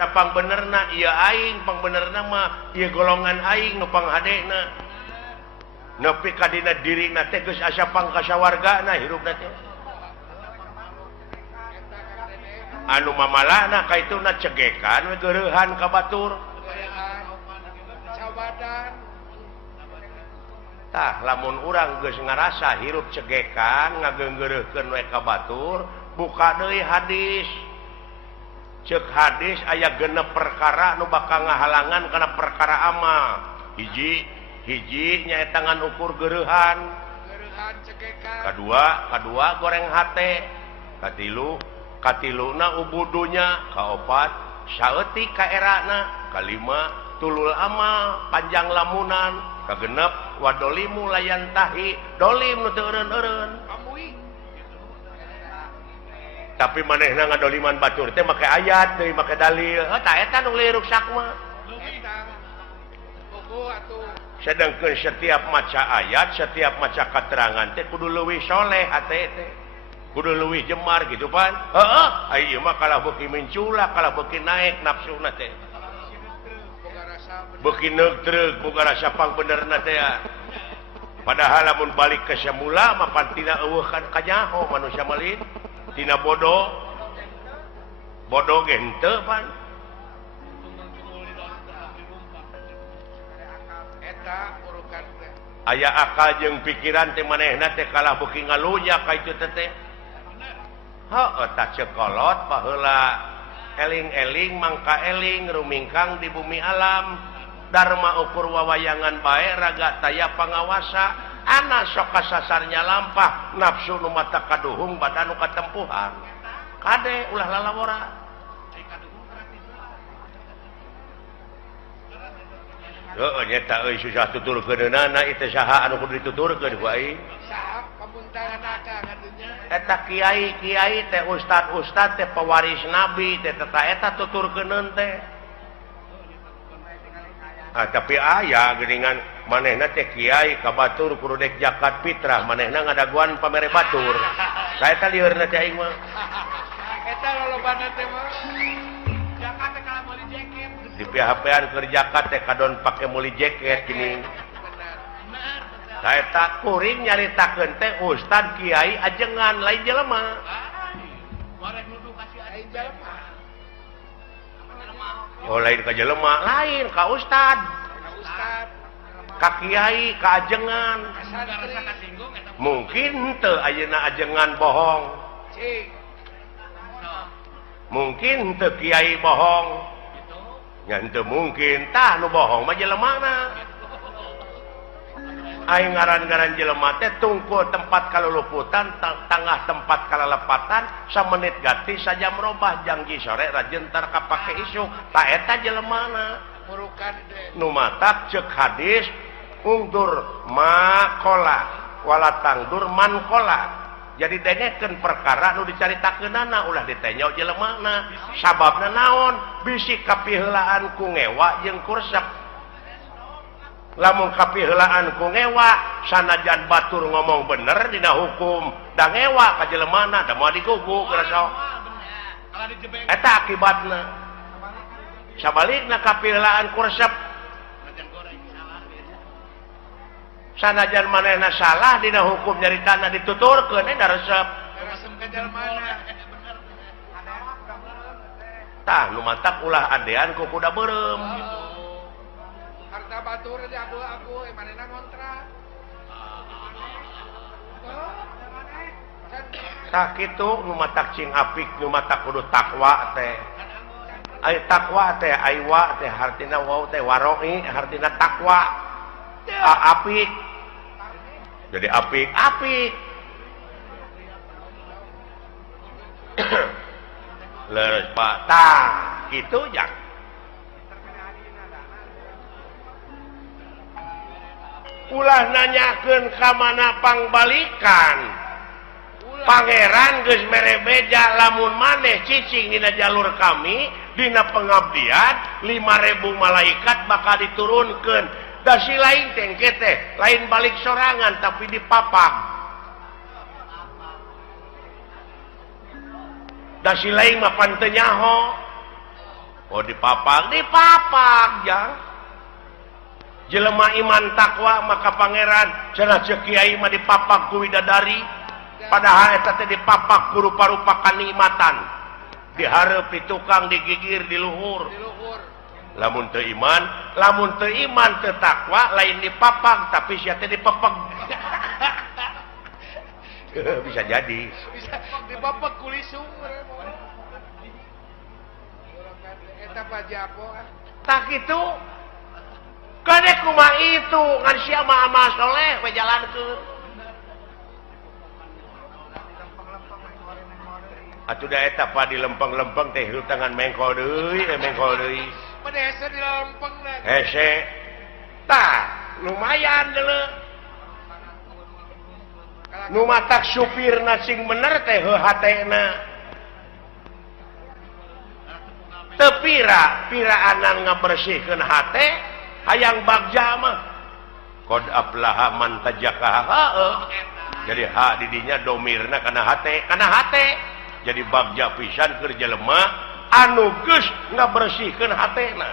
Sapang benerna iya aing pang benerna mah iya golongan aing nu panghadena nepi ka dina dirina teh geus asa pangkasawargana hirupna teh anu mamalahna kaituna cegekan we geureuhan ka batur tah lamun urang geus ngarasa hirup cegekan ngageunggeureukkeun we ka batur buka deui hadis cek hadis aya genep perkara nu bakal ngahalangan kana perkara amal hiji nyaeta ngan ukur geureuhan kadua goreng hate katiluna ubudunya kaopat saeutik ka erana kalima tulul amal panjang lamunan kagenep wadolimu layan tahi dolim nu teu eureun-eureun tapi manehna ngadoliman batur teh make ayat teh make dalil tah eta nu liruk sakma sedangkeun setiap maca ayat setiap maca katerangan teh kudu leuwih soleh hate teh kudu leuwih jemar gitu pan heeh ai ieu mah kalah beuki menculak kalah beuki naik nafsuna teh beuki neugtreug boga rasa pang benerna teh padahal lamun balik ke semula mah pan tina eueuh kan kanyaho manusia malin tina bodoh ge henteu pan aya akal jeung pikiran teh manehna teh kalah beuki ngalunya ka itu teh heuh tah cekolot paheula eling-eling mangka eling rumingkang di bumi alam dharma ukur wawayangan bae raga taya pangawasa anak sok kasasarnya lampah nafsu nu mata kaduhung badan nu katempuhan kade ulah lalawora heuh nyata euy susah tuturkeunana itu saha anu kudu dituturkeun ku aing saha pamuntahan akang atunya eta kiai teh ustad teh pewaris nabi teh eta tuturkeuneun teh tapi aya geuningan manehna teh kiai ka batur kudu dek zakat fitrah manehna ngadaguan pamere batur saeta liheurna teh aing mah eta lolobana teh mah zakat teh kala meuli jeket di PHP-an keur zakat teh kadon pake meuli jeket gini saeta kuring nyaritakeun teh ustad kiai ajengan lain jelema wareg nuduh kasih lain jelema oh lain ka jelema lain ka ustad ka kiai ka ajengan mungkin teu ayeuna ajengan bohong mungkin teu kiai bohong nya teu mungkin tah nu bohong mah jelemana aing ngaran-ngaran jelema teh tungkul tempat kaluluputan tangah tempat kalalepatan samenit ganti saja merubah janggi sore rajentar kapake isuk tah eta jelemana nu matak ceuk hadis ungdur makola wala tangdur mankola jadi dengekeun perkara nu dicaritakeunana ulah ditanya jelemana sababna naon bisi kapiheulaan ku ngewa jeung kursep lamun kapiheulaan ku ngewa sanajan batur ngomong bener dina hukum da ngewa ka jelemana da moal diguguk rasa eta akibatna sabalikna kapiheulaan kursep sanajan manehna salah dina hukum nyaritana dituturkeun da resep ka jelemana tah nu mantap ulah adean ku kuda beureum harta batur di abu-abu manehna ngontrak tah kitu nu matak cing apik nu matak kudu takwa teh ai takwa teh aiwa teh hartina wau teh waroi hartina takwa apik jadi apik leres pak tah gitu jak ulah nanyakeun ka mana pangbalikan pangeran geus mere beja lamun maneh cicing dina jalur kami dina pengabdian 5.000 malaikat bakal diturunkeun da si lain tengke teh lain balik sorangan tapi dipapag da si lain mah pan teu nyaho Oh dipapag ya. Jelema iman takwa maka pangeran cenah ceuk kiai mah dipapag ku widadari padahal eta teh dipapag ku rupa-rupa kanikmatan. Dihareup di tukang digigir di luhur. Lamun teu iman teu takwa lain dipapag tapi sia teh dipapag. Bisa jadi. Bisa dipapag ku lisung. Eta pajapo. Tak itu kadek kumaha itu ngan sia mah amal soleh we jalankeun. Atuh da eta pa di lempeng-lempeng teh tangan mengkol deui, mengkol deui. Pada hese di lempeng na. Hese. Tah, lumayan deuleu. Nu matak supirna sing bener teh hatena. Teu piraanan ngabersihkeun hate hayang bagja mah. Qad aflaha man tajakaha. Jadi hak di dinya domirna kana hate. Jadi bagja pisan keur jelema anu geus ngabersihkeun hatena.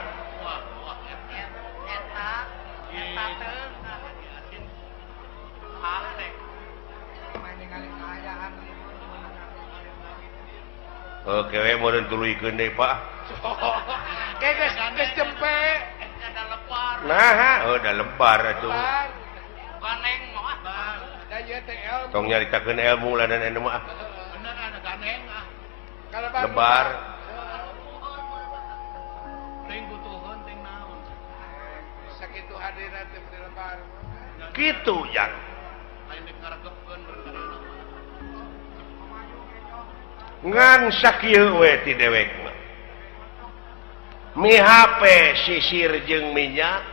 Oke, meureun tuluikeun deui, Pak. Geus cempe. Nah, da lebar atuh. Ganeng mah. Da ieu teh ilmu. Tong nyaritakeun ilmu ladan anu mah. Bener ada ganeng ah. Lebar. Teuing butuheun teuing naon. Sakitu hadirna teh lebar. Kitu yang Lain dikaregepkeun ngan sakieu we ti dewekna. Mi HP sisir jeung minyak.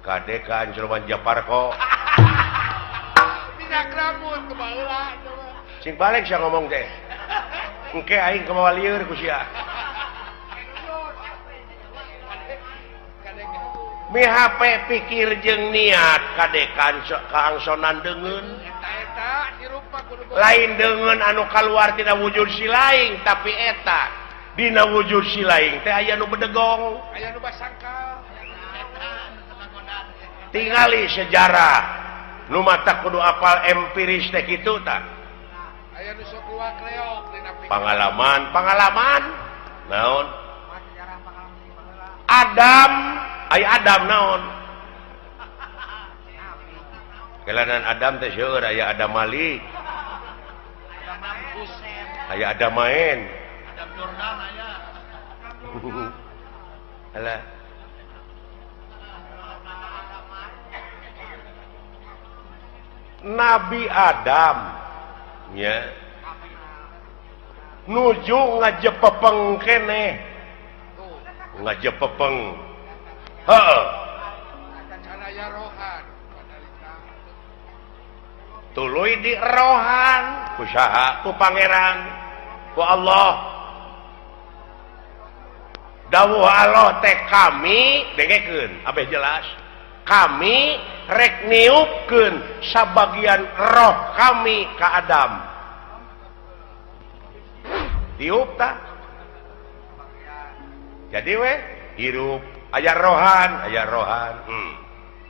Kade ka Anjurman Japarko. minyak rambut ke baheula. Sing balik sia ngomong teh. Engke aing ke bawah lieur ku sia. Mi HP pikir jeung niat kade kaangsonan deungeun. Eta dirupa kudu Lain deungeun anu kaluar tina wujud si laing tapi eta dina wujud si laing teh aya nu bedegong. aya nu basangkal. Tingali sejarah nu mata kudu apal empiris teh kitu tah. Aya nu sok luak reog dina Pengalaman naon? Adam naon? Kelanan Adam teh seueur aya Adam Malik. Aya Adam main. Adam Jordan aya. Alah. Nabi Adam nya nuju ngajepepeng keneh. Ngajepepeng. Heeh. Kana aya rohan. Tuluy di rohan ku saha? Ku pangeran, ku Allah. Dawuh Allah teh kami dengekeun abeh jelas. Kami rek niupkeun sabagian roh kami ka Adam. Tiup tah. Jadi we hirup aya rohan.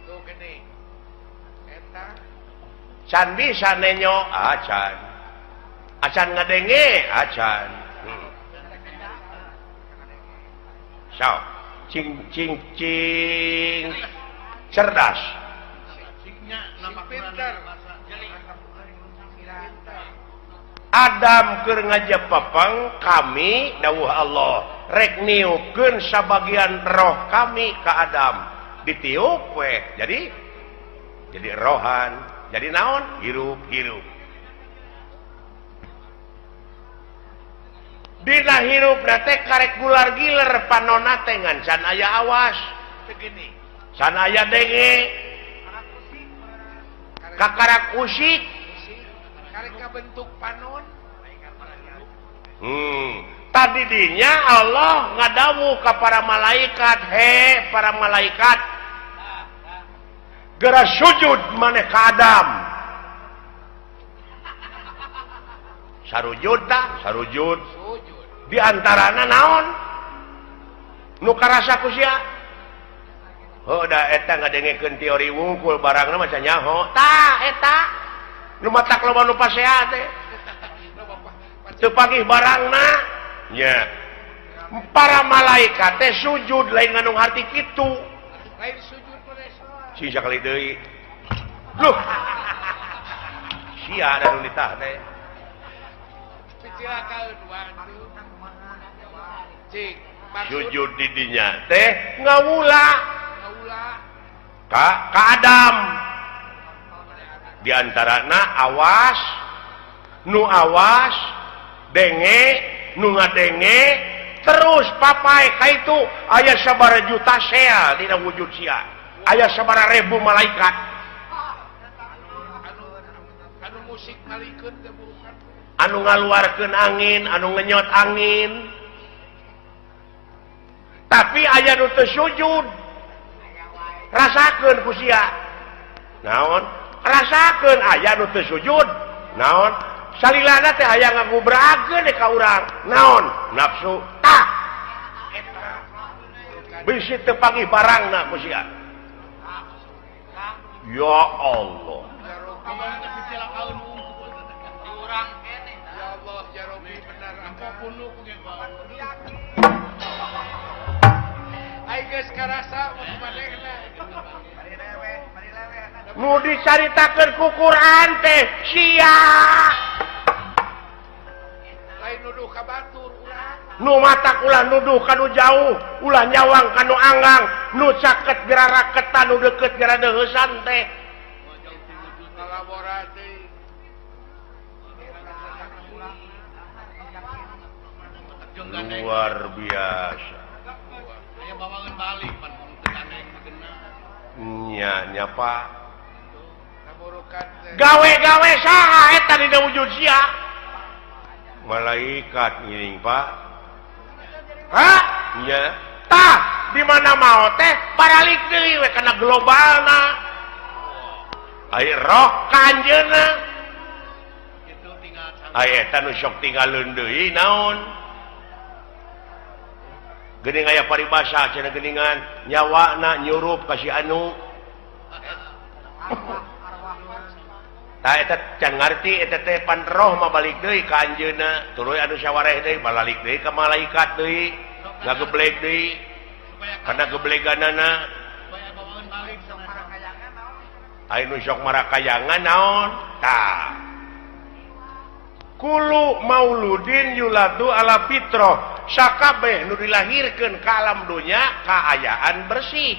Tuh gini. Eta Can bisa nenyo acan. Acan ngadenge acan. So, cing cerdas. pinter. Adam keur ngajepepeng kami dawuh Allah rek niupkeun sabagian roh kami ka Adam. Ditiup we. Jadi rohan. Jadi naon? Hirup. Dina hirup teh karek gular giler panonna teh ngan can aya awas. Begini. Can aya denge. Kakarak usik. Karek bentuk panon. Tadi dinya Allah ngadawu ka para malaikat, he para malaikat, geura sujud maneh ka Adam. Sarujud tah, sarujud. diantarana naon nu karasa ku sia da eta ngadengekeun teori wungkul barangna maca nyaho tah eta nu matak loba nu pasea teh teu pagih barangna nya para malaikat teh sujud lain nganu harti kitu lain sujud si sakali deui loh sia ada nu ditah teh picilakaeun waduh cik sujud di dinya teh ngawula ngawula ka Adam diantarana awas denge nu ngadenge terus papai ka itu aya sabaraha juta sel dina wujud sia aya sabaraha ribu malaikat anu musik malikeun teh bukan anu ngaluarkeun angin anu ngenyot angin tapi aya nu teu sujud rasakeun ku sia naon rasakeun aya nu teu sujud naon salilana teh aya ngagubrageun ka urang naon nafsu tah eta bisi teu pagih barangna ku sia ya Allah ya Allah ya Rabbi benar apapun lu ai geus karasa manehna nu dicaritakeun ku Quran teh sia lain nuduh ka batur urang nu matak ulah nuduh kanu jauh ulah nyawang kanu anggang nu caket geura raketan nu deukeut geura deuheusan teh kolaborasi luar biasa aya bawangeun balik pan teu aneh nya Pak naburukan teh gawe-gawe saha eta dina wujud sia malaikat ngiring Pak ha nya tah di mana mau teh baralik deui we kana globalna aya roh kanjeuna kitu tinggal aya eta nu sok tinggalkeun deui naon geuning aya paribasa cenah geuningan nyawana nyurup ka si anu tah eta can ngarti eta teh pan roh mah balik deui ka anjeunna tuluy anu sawareh deui balik deui ka malaikat deui ngageblek deui kana gebleganana supaya bawangeun balik aya nu sok marakayangan naon tah kulu mauludin yuladu ala fitrah sakabeh nu dilahirkeun ka alam dunya kaayaan bersih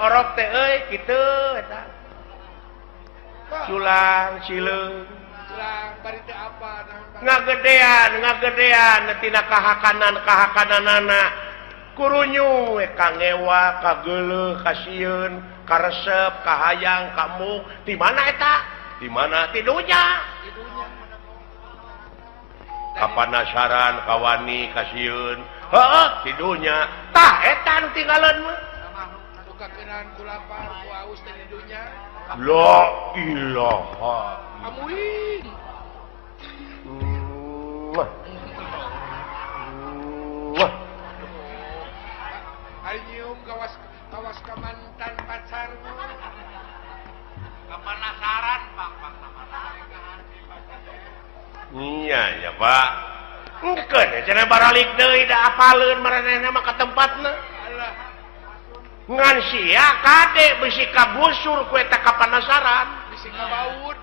orok teh euy kitu eta culang cileung bari teh apa ngagedean tina kahakananana kurunyu we kangewa kageuleuh kasieun karesep kahayang kamuk di mana eta di mana ti dunya kapanasaran kawani kasieun heeh ti dunya tah eta nu tinggalan mah nu kakeunaan ku lapar ku aus teh di dunya la ilaha amuing ari nyium kawas ka mantan pacarmu kapanasaran Pak iya ya Pak engkeun cenah baralik deui da apaleun maranehna mah ka tempatna alah ngan sia kade bisi kabusur ku eta kapanasaran bisi kabaud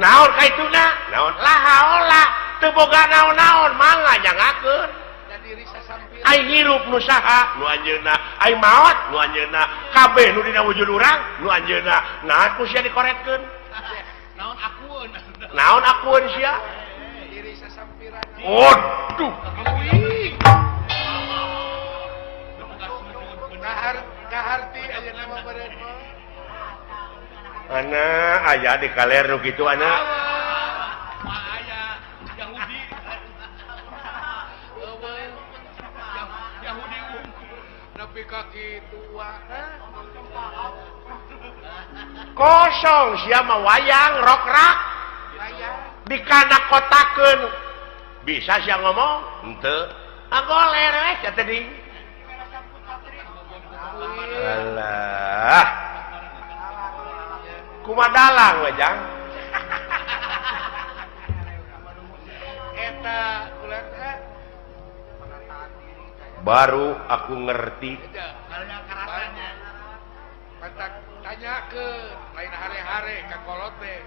naon kaituna naon lahaola teu boga naon-naon mangga jangakeun da diri sasampir ai hirup nu saha nu anjeunna ai maot nu anjeunna kabeh nu dina wujud urang nu anjeunna naon ku sia dikorekkeun naon akueun sia diri sasampiran waduh kaharti aja nama badan ana aya di kaler nu kitu ana Yahudi kaki tua kosong sia mah wayang rokrak dikana kotakeun bisa sih ngomong henteu agoler we kata di alah kumadalang we jang eta ulah teh baru aku ngerti pantak tanya ke lain hare-hare ka kolot teh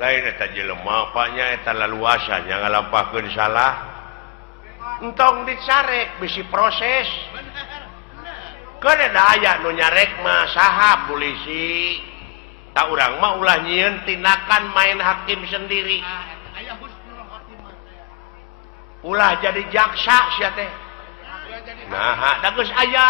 lain eta jelema apanya eta laluasa nya ngalampahkeun salah entong dicarek bisi proses keun da aya nu nyarek mah saha polisi tak urang mah ulah nyieun tindakan main hakim sendiri ulah jadi jaksa sia teh nah da geus aya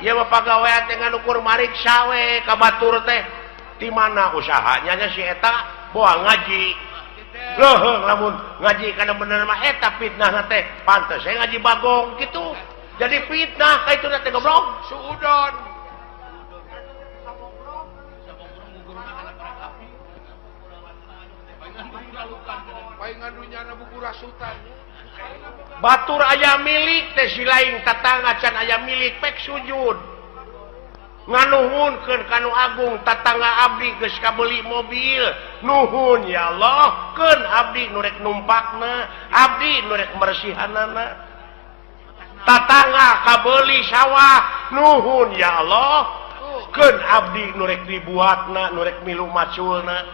ieu mah pagawean teh nganukur mariksa we ka batur teh di mana usahanya nya si eta boa ngaji leuheung lamun ngaji kana bener mah eta fitnah teh pantes saya ngaji bagong gitu jadi fitnah ka itu teh goblok suudon paingan dunyana buku rasutan batur aya milik teh si lain tatangga can aya milik pek sujud nganuhunkeun kanu agung tatangga abdi geus kabeli mobil nuhun ya Allah keun abdi nu rek numpakna abdi nu rek mersihanana tatangga kabeli sawah nuhun ya Allah keun abdi nu rek dibuatna nu rek milu maculna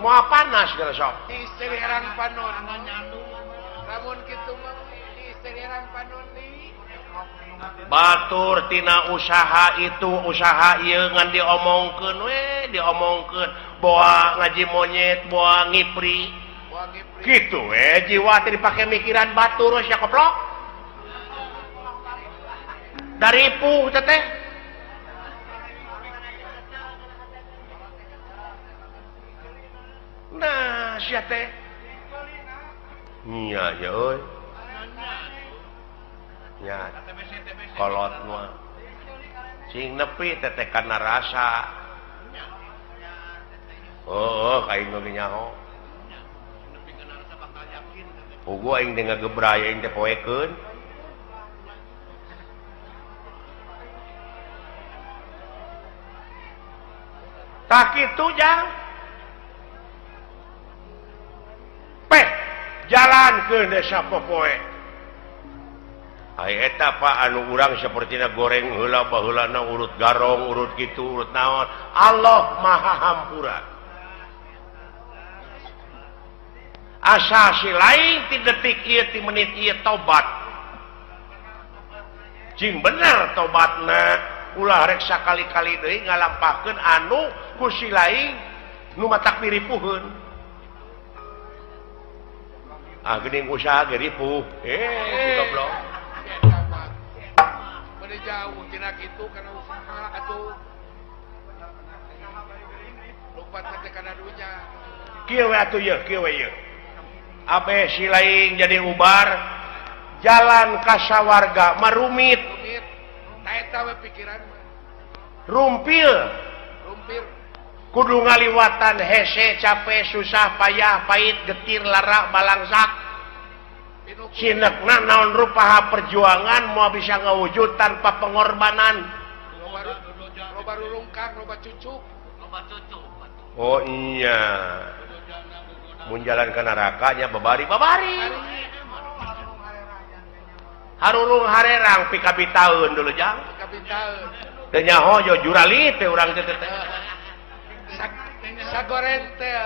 moal panas geus sok istri herang panon lamun kitu mah istri herang panon ni batur tina usaha itu usaha ieu ngan diomongkeun we diomongkeun boa ngaji monyet boa ngipri kitu we jiwa teh dipake mikiran batur sia koplok dari puh teh nah sia teh nya ya euy nya kolot mah sing nepi teteh kana rasa kain nu nyaho pugu aing teh ngagebraya aing teh poekeun tak kitu jang peh jalankeun desa popoe ai eta Pak anu urang sapertina goreng heula baheulana urut garong urut kitu urut naon Allah Maha Hampura asa si lain ti detik ieu ti menit ieu tobat cing bener tobatna ulah rek sakali-kali deui ngalampahkeun anu ku si lain nu matak diripuheun geuning usaha ge ripuh goblok jauh tina kitu kana usaha atuh lompat teh kana dunya kieu we atuh ye kieu we ye abe si lain jadi ubar jalan ka sawarga marumit ta eta we pikiran rumpil kudu ngaliwatan hese capek susah payah pait getir lara balangsak sinekna naon rupaha perjuangan mau bisa ngawujud tanpa pengorbanan loba rulungkang loba cucuk oh iya mun jalan ke neraka nya babari harurung harerang pikabi taun dulu jang teu nyaho jo jurali teh urang teh sagoren teh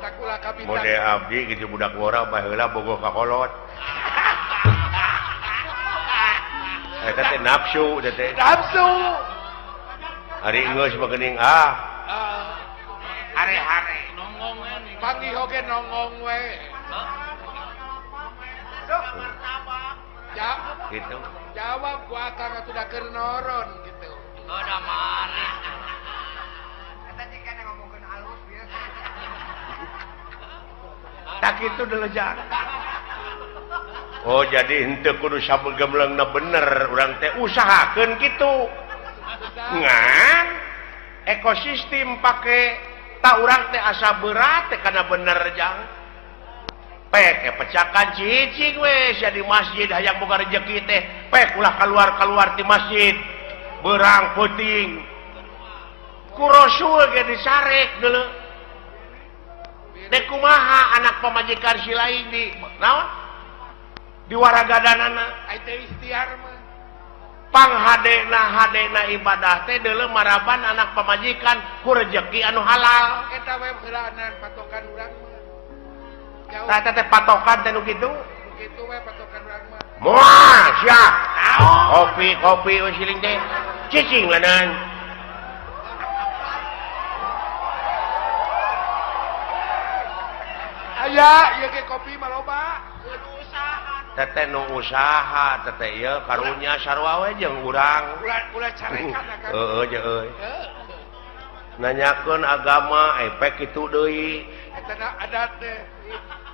matakula kapitan mode abdi gitu budak ngora baheula bogoh ka kolot eta teh nafsu teh ari geus bageuning hare-hare panggih oge nongong we gitu jawab ku akang atuh da keur noron gitu da mari eta jika ngomongkeun alus biasa tak itu delejang oh jadi henteu kudu sabegemleungna bener urang teh usahakeun kitu ngan ekosistem pake tak urang teh asa berat teh karena bener jang pecakan cicing wes ya di masjid hayang boga rezeki teh ulah keluar di masjid berang puting ku Rasul ge disarek deuleu dek kumaha anak pamajikan si lain di naon di waragadanana ai teh ikhtiar mah hadena ibadah teh deuleu maraban anak pamajikan ku rezeki anu halal eta we heulaanan patokan urang mah jauh tah teh patokan teh nu kitu kitu we patokan urang mah moal sia kopi we siling teh cicing lanan aya ieu ge kopi mah loba teteh nu usaha teteh ieu karunya sarua we jeung urang ulah carekan kan heueuh jeung euy nanyakeun agama pek kitu deui eta adat teh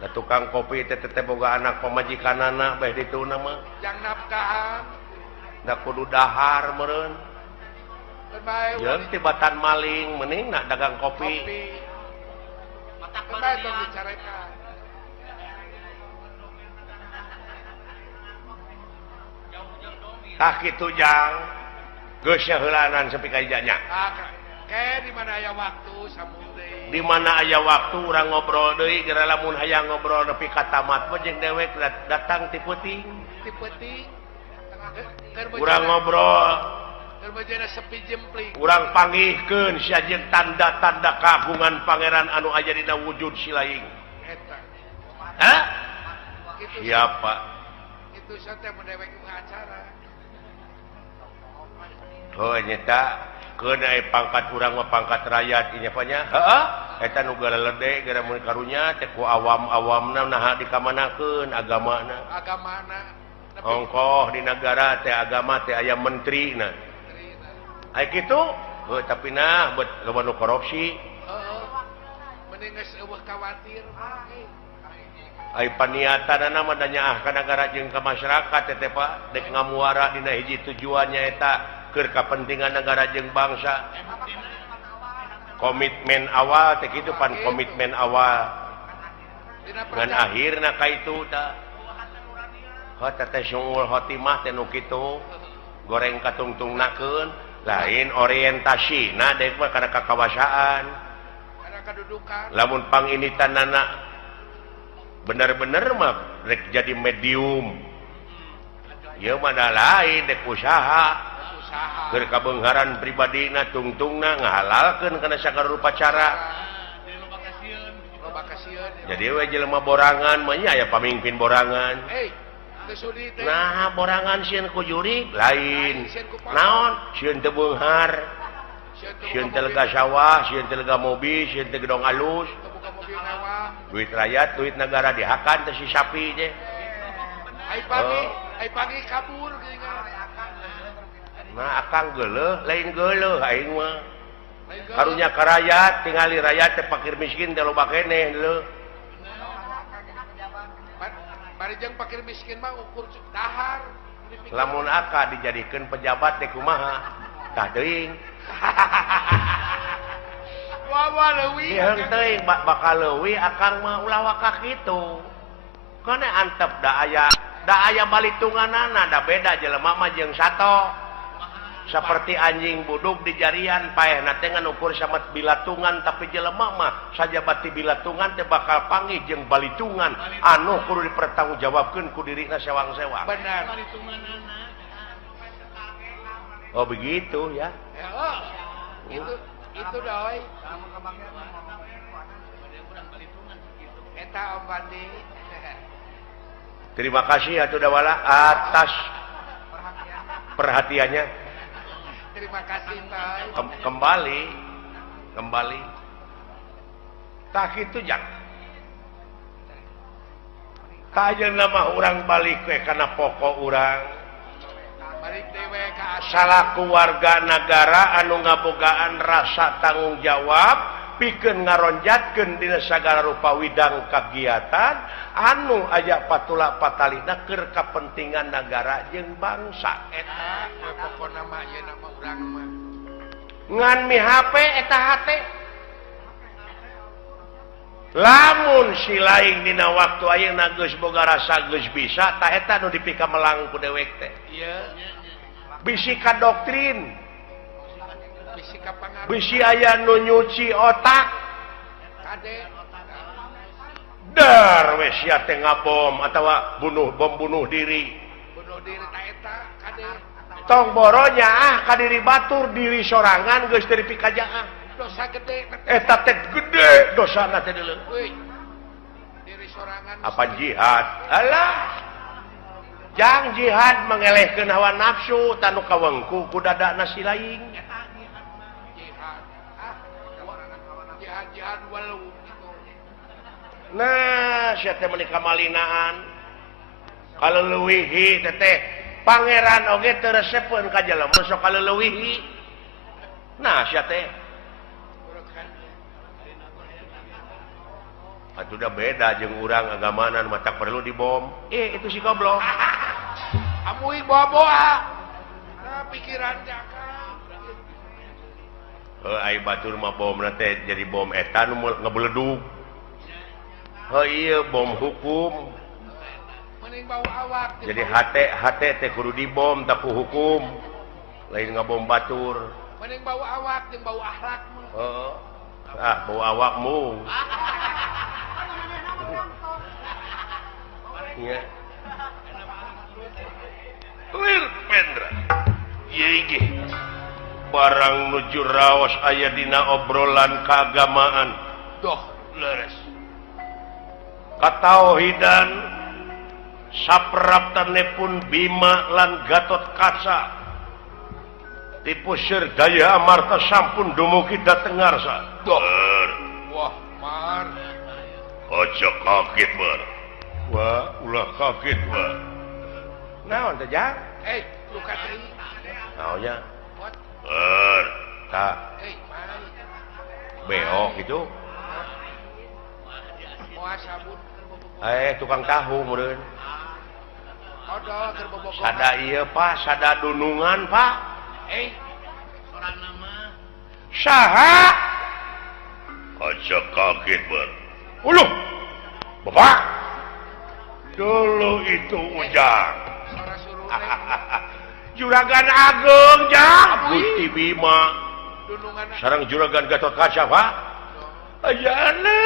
da tukang kopi teh boga anak pamajikanana beh dituna mah jang nafkahan da kudu dahar meureun bae jeung tibatan maling mending nak dagang kopi matak bae tong dicarekan tah kitu jang geus heulanan sepi ka ijanya di mana aya waktu sambung deui di mana aya waktu urang ngobrol deui geura lamun hayang ngobrol nepi ka tamat mah jeung dewek datang ti peuting urang ngobrol keur bejana sepi jempling urang panggihkeun sia jeung tanda-tanda kagungan pangeran anu aya dina wujud si laing eta hah itu siapa itu teh mendewek acara oh nyata keun aya pangkat urang mah pangkat rakyat ieu nya heeh eta nu galelede gara mun karunya teh ku awam-awamna naha dikamanakeun agamana ongkoh di negara teh agama teh aya menterina aya kitu tapi nah bet loba nu korupsi mending geus eueuh khawatir aya paniatanna mah da nyaah ka nagara jeung ka masyarakat teh Pak dek ngamuara dina hiji tujuannya eta keur kapentingan negara jeung bangsa komitmen awal teh kitu pan komitmen awal ngan akhirna ka itu tah teh syuul khotimah teh nu kitu goreng katungtungnakeun lain orientasina dek mah kana kakawasaan kana kadudukan lamun panginitanana bener-bener mah rek jadi medium ieu mah da lain dek usaha keur kabeungharan pribadina tungtungna ngahalalkeun kana sagala rupa cara loba kasieun jadi we jelema borangan mah nya aya pamimpin borangan nah borangan sieun ku juri lain naon sieun teu beunghar sieun teu lega sawah sieun teu lega mobil sieun teu gedong alus duit rakyat duit negara dihakan teh si sapi teh ai pagi kabur geuningan nah akang geuleuh lain geuleuh aing mah karunya ka rakyat tingali rakyat teh fakir miskin teh loba keneh leuh bari jeung fakir miskin mah ukur dahar lamun aka dijadikeun pejabat teh kumaha tah teuing wawa leuwih diheung teuing bakal leuwih akang mah ulah waka kitu kana antep da aya balitunganana da beda jelema mah jeung sato seperti anjing buduk di jarian paehna teh ngukur samet bilatungan tapi jelema mah sajabati bilatungan teh bakal panggih jeung balitungan anu kudu dipertanggungjawabkeun ku dirina sewang-sewang benar oh begitu ya itu doi eta Om Bandi terima kasih atuh dawala atas perhatiannya terima kasih Toy kembali tak itu jang tak aja nama orang balik we karena pokok orang balik dewe ka salaku warga negara anu ngabogaan rasa tanggung jawab pikeun ngaronjatkeun dina sagala rupa widang kagiatan anu aya patula patalina keur kapentingan negara jeung bangsa eta pokona mah ieu nama urang mah ngan mi HP eta hate lamun si lain dina waktu ayeuna geus boga rasa geus bisa tah eta nu dipika melang ku dewek teh. Iya. Bisi ka doktrin, Bisi ka pangaruh. bisi aya nu nyuci otak. Kade. Dar we sia teh ngabom atawa bom bunuh diri. Bunuh diri ta eta kade. Tong boronya ka diri batur diri sorangan geus teu dipikajaan. Dosa gede. Eta teh gede dosana teh deuleu. Euy. Diri sorangan. Apa jihad? Alah. Jang jihad mengelehkeun hawa nafsu tanu kawengku ku dadana si laing. Jihad. Jihad walau. Nah, sia teh meuni kamalinaan. Kaleuweuhi teh pangeran oge teu resepkeun ka jelema sok kaleuweuhi. Nah, sia teh atuh da beda jeung urang agamana nu matak perlu dibom. Itu si goblok. Amuing boa-boa. Nah, pikiran jaka. Ai batur mah bomna teh jadi bom eta nu ngebeledug. Iya bom hukum. Mending bau awak. Jadi hate teh kudu dibom tapi hukum. Lain ngabom batur. Mending bau awak jeung bau akhlak mah. Bau awakmu. Iya. Lir Pendra. Ieu ge. Barang nuju raos aya dina obrolan keagamaan. Doh, leres. Katauhidan sapraptanepun Bima lan Gatot Kaca. Tipu Sir Daya Amarta sampun dumugi dhateng ngarsa. Doh. Wah, mar. Aja kaget, Bar. Wah, ulah kaget, Bar. Naon teh, Jang? Lu katri. Naonnya? What? Bar. Tah, Mai. beok gitu. Moal sabun. Tukang tahu meureun. Odol keur bobogohan. Sada ieu, Pak, sada dunungan, Pak. Soranna mah. Saha? Aja kaget, Bar. Uluh. Bapak. Dulu itu Ujang. Sora suruh Juragan Agung, Jang. Gusti Bima. dunungan. Sareng Juragan Gatot Kaca, Pak. Ayana,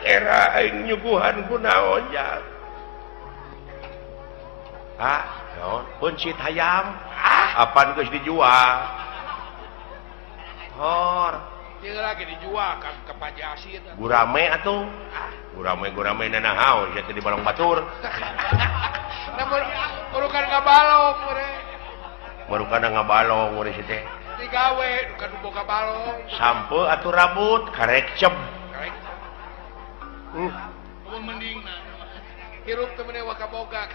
kira aing nyuguhan ku naon, Jang. Naon? Pencit hayam. Apaan geus dijual? Hor. Jeung lagi dijual kan ke Pajasi eta. Gurame atuh. Gurame nanahaun sia teh di Balong Batur. Namun urukan ngabalong we. Marukana ngabalong we si teh. Digawe kan boga balong. Sampe atuh rambut karek ceb. Karek. Mendingna. Hirup teu meuneu kaboga.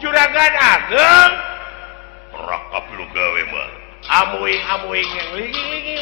Juragan Ageng. Rak kapilu gawe mah. Amuing yang ligi.